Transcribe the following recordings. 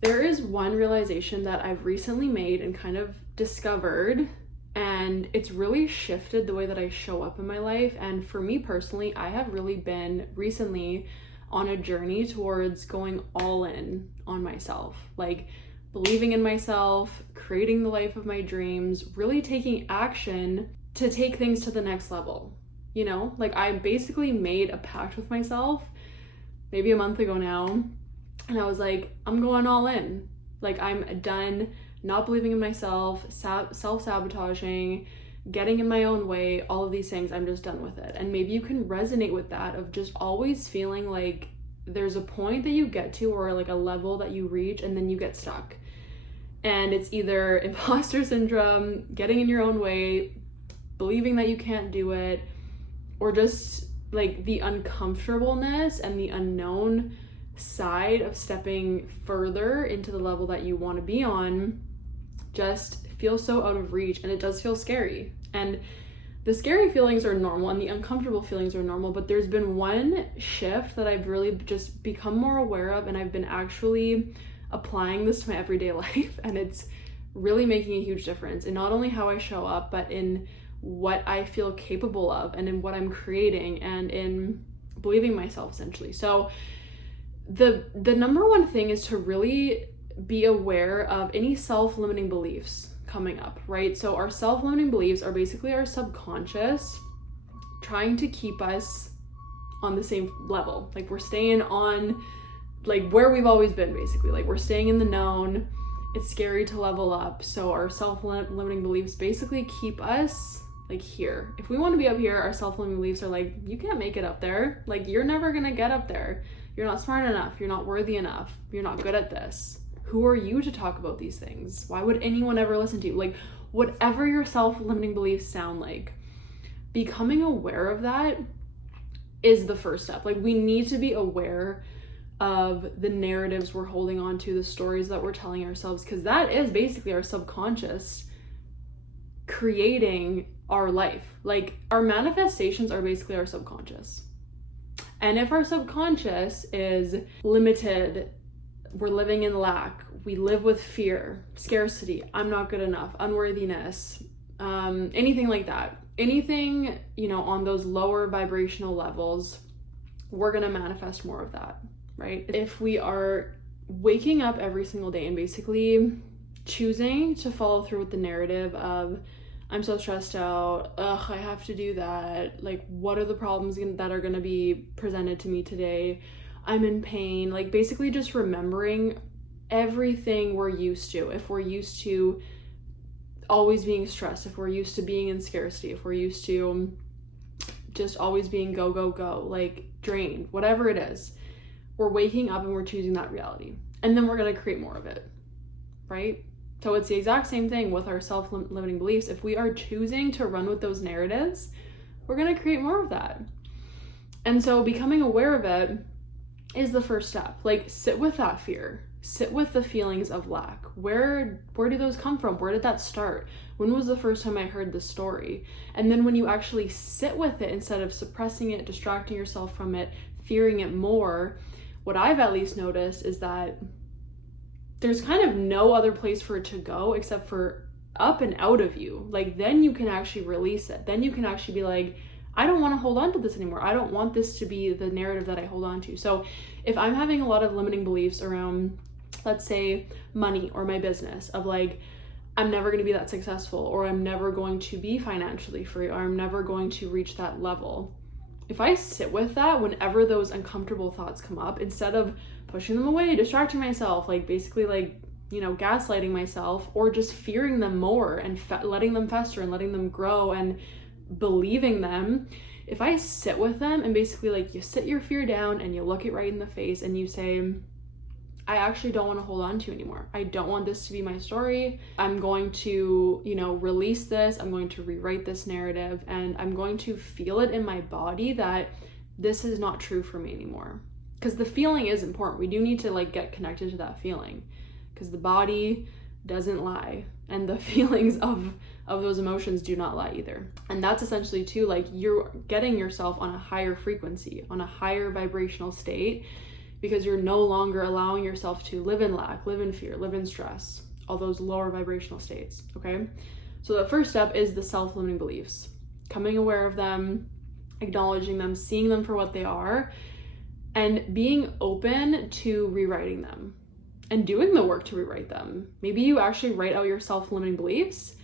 There is one realization that I've recently made and kind of discovered, and it's really shifted the way that I show up in my life. And for me personally, I have really been recently on a journey towards going all in on myself, like believing in myself, creating the life of my dreams, really taking action to take things to the next level. You know, like I basically made a pact with myself maybe a month ago now, and I was like, I'm going all in. Like, I'm done not believing in myself, self-sabotaging, getting in my own way, all of these things. I'm just done with it. And maybe you can resonate with that, of just always feeling like there's a point that you get to, or like a level that you reach, and then you get stuck. And it's either imposter syndrome, getting in your own way, believing that you can't do it, or just like the uncomfortableness and the unknown side of stepping further into the level that you want to be on just feels so out of reach, and it does feel scary. And the scary feelings are normal and the uncomfortable feelings are normal, but there's been one shift that I've really just become more aware of, and I've been actually applying this to my everyday life, and it's really making a huge difference in not only how I show up, but in what I feel capable of, and in what I'm creating, and in believing myself, essentially. So the number one thing is to really be aware of any self-limiting beliefs coming up, right? So our self-limiting beliefs are basically our subconscious trying to keep us on the same level. Like we're staying on like where we've always been, basically. Like we're staying in the known. It's scary to level up. So our self-limiting beliefs basically keep us like here. If we want to be up here, our self-limiting beliefs are like, you can't make it up there. Like you're never gonna get up there. You're not smart enough. You're not worthy enough. You're not good at this. Who are you to talk about these things? Why would anyone ever listen to you? Like whatever your self-limiting beliefs sound like, becoming aware of that is the first step. Like we need to be aware of the narratives we're holding on to, the stories that we're telling ourselves, because that is basically our subconscious creating our life. Like our manifestations are basically our subconscious. And if our subconscious is limited, we're living in lack, we live with fear, scarcity, I'm not good enough, unworthiness, anything like that, anything, you know, on those lower vibrational levels, we're gonna manifest more of that, right? If we are waking up every single day and basically choosing to follow through with the narrative of, I'm so stressed out, I have to do that, like what are the problems that are gonna be presented to me today, I'm in pain, like basically just remembering everything we're used to. If we're used to always being stressed, if we're used to being in scarcity, if we're used to just always being go, go, go, like drained, whatever it is, we're waking up and we're choosing that reality. And then we're gonna create more of it, right? So it's the exact same thing with our self-limiting beliefs. If we are choosing to run with those narratives, we're gonna create more of that. And so becoming aware of it is the first step. Like sit with that fear, sit with the feelings of lack. Where do those come from? Where did that start? When was the first time I heard this story? And then when you actually sit with it, instead of suppressing it, distracting yourself from it, fearing it more, what I've at least noticed is that there's kind of no other place for it to go except for up and out of you. Like then you can actually release it. Then you can actually be like, I don't want to hold on to this anymore. I don't want this to be the narrative that I hold on to. So if I'm having a lot of limiting beliefs around, let's say, money or my business, of like, I'm never going to be that successful, or I'm never going to be financially free, or I'm never going to reach that level. If I sit with that, whenever those uncomfortable thoughts come up, instead of pushing them away, distracting myself, like basically like, you know, gaslighting myself, or just fearing them more and letting them fester and letting them grow and believing them, if I sit with them and basically like you sit your fear down and you look it right in the face and you say, I actually don't want to hold on to anymore. I don't want this to be my story. I'm going to, you know, release this. I'm going to rewrite this narrative, and I'm going to feel it in my body that this is not true for me anymore. Because the feeling is important. We do need to like get connected to that feeling, because the body doesn't lie, and the feelings of those emotions do not lie either. And that's essentially too, like, you're getting yourself on a higher frequency, on a higher vibrational state. because you're no longer allowing yourself to live in lack, live in fear, live in stress, all those lower vibrational states, okay? So the first step is the self-limiting beliefs, coming aware of them, acknowledging them, seeing them for what they are, and being open to rewriting them and doing the work to rewrite them. Maybe you actually write out your self-limiting beliefs,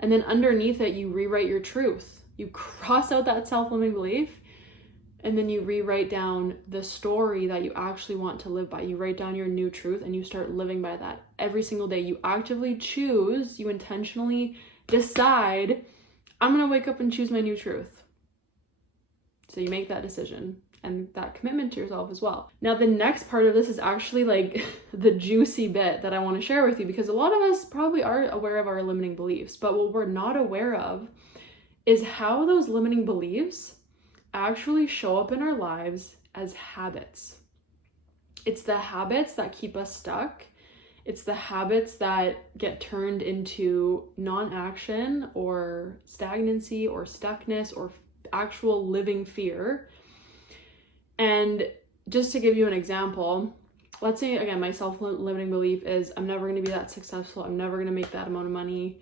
and then underneath it, you rewrite your truth. You cross out that self-limiting belief, and then you rewrite down the story that you actually want to live by. You write down your new truth and you start living by that every single day. You actively choose, you intentionally decide, I'm gonna wake up and choose my new truth. So you make that decision and that commitment to yourself as well. Now, the next part of this is actually like the juicy bit that I want to share with you, because a lot of us probably are aware of our limiting beliefs, but what we're not aware of is how those limiting beliefs actually show up in our lives as habits. It's the habits that keep us stuck. It's the habits that get turned into non-action or stagnancy or stuckness or actual living fear. And just to give you an example, let's say, again, my self-limiting belief is I'm never going to be that successful. I'm never going to make that amount of money.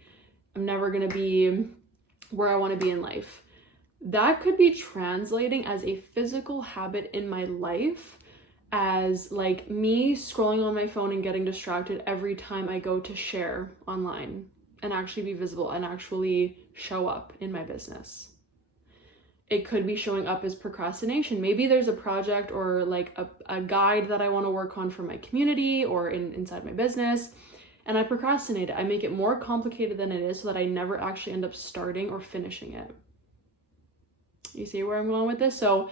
I'm never going to be where I want to be in life. That could be translating as a physical habit in my life, as like me scrolling on my phone and getting distracted every time I go to share online and actually be visible and actually show up in my business. It could be showing up as procrastination. Maybe there's a project or like a guide that I want to work on for my community or inside my business, and I procrastinate it. I make it more complicated than it is so that I never actually end up starting or finishing it. You see where I'm going with this? So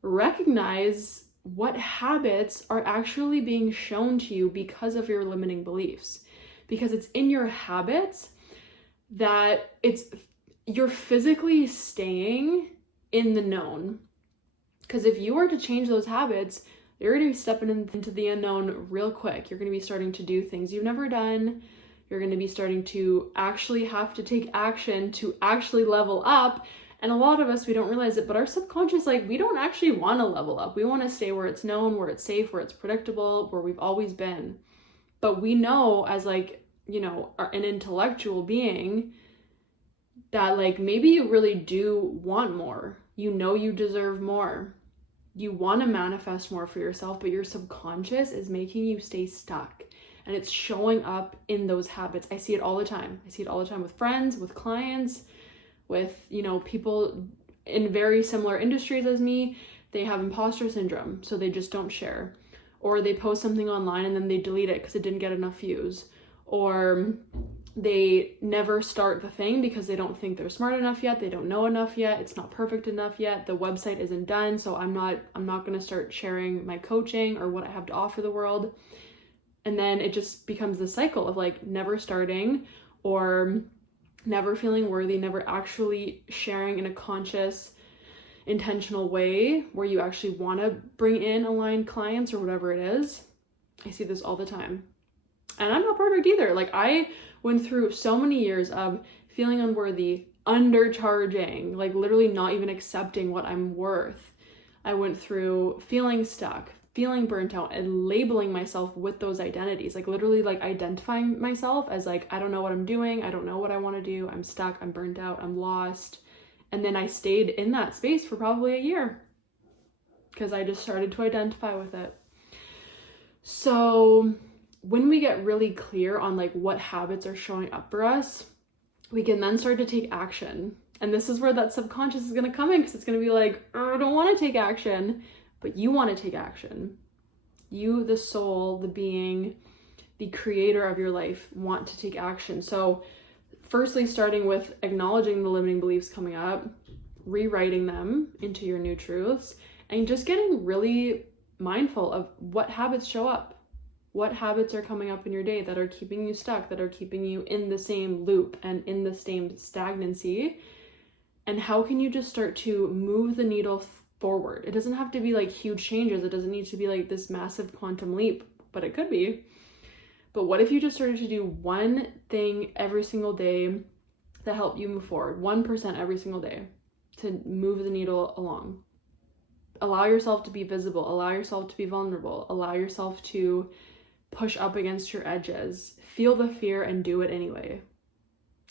recognize what habits are actually being shown to you because of your limiting beliefs. Because it's in your habits that you're physically staying in the known. Because if you were to change those habits, you're going to be stepping into the unknown real quick. You're going to be starting to do things you've never done. You're going to be starting to actually have to take action to actually level up. And a lot of us, we don't realize it, but our subconscious, like, we don't actually want to level up. We want to stay where it's known, where it's safe, where it's predictable, where we've always been. But we know as like, you know, an intellectual being that like maybe you really do want more. You know you deserve more. You want to manifest more for yourself, but your subconscious is making you stay stuck. And it's showing up in those habits. I see it all the time. I see it all the time with friends, with clients, with, you know, people in very similar industries as me. They have imposter syndrome, so they just don't share. Or they post something online and then they delete it because it didn't get enough views. Or they never start the thing because they don't think they're smart enough yet. They don't know enough yet. It's not perfect enough yet. The website isn't done, so I'm not going to start sharing my coaching or what I have to offer the world. And then it just becomes the cycle of like never starting or never feeling worthy, never actually sharing in a conscious, intentional way where you actually want to bring in aligned clients or whatever it is. I see this all the time. And I'm not perfect either. Like, I went through so many years of feeling unworthy, undercharging, like literally not even accepting what I'm worth. I went through feeling stuck, feeling burnt out, and labeling myself with those identities, like literally like identifying myself as like, I don't know what I'm doing. I don't know what I want to do. I'm stuck. I'm burnt out. I'm lost. And then I stayed in that space for probably a year because I just started to identify with it. So when we get really clear on like what habits are showing up for us, we can then start to take action. And this is where that subconscious is going to come in, because it's going to be like, I don't want to take action. But you want to take action. You, the soul, the being, the creator of your life, want to take action. So firstly, starting with acknowledging the limiting beliefs coming up, rewriting them into your new truths, and just getting really mindful of what habits show up. What habits are coming up in your day that are keeping you stuck, that are keeping you in the same loop and in the same stagnancy? And how can you just start to move the needle forward? It doesn't have to be like huge changes. It doesn't need to be like this massive quantum leap, but it could be. But what if you just started to do one thing every single day that helped you move forward? 1% every single day to move the needle along. Allow yourself to be visible, allow yourself to be vulnerable, allow yourself to push up against your edges, feel the fear and do it anyway.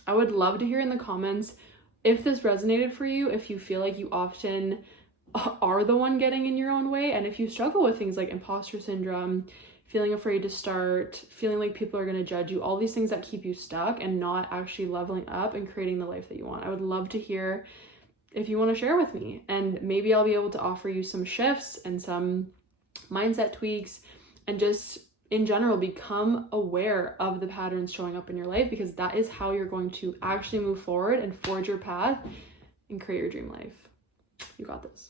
I would love to hear in the comments if this resonated for you, if you feel like you often are the one getting in your own way, and if you struggle with things like imposter syndrome, feeling afraid to start, feeling like people are going to judge you, all these things that keep you stuck and not actually leveling up and creating the life that you want. I would love to hear if you want to share with me, and maybe I'll be able to offer you some shifts and some mindset tweaks and just in general become aware of the patterns showing up in your life, because that is how you're going to actually move forward and forge your path and create your dream life. You got this.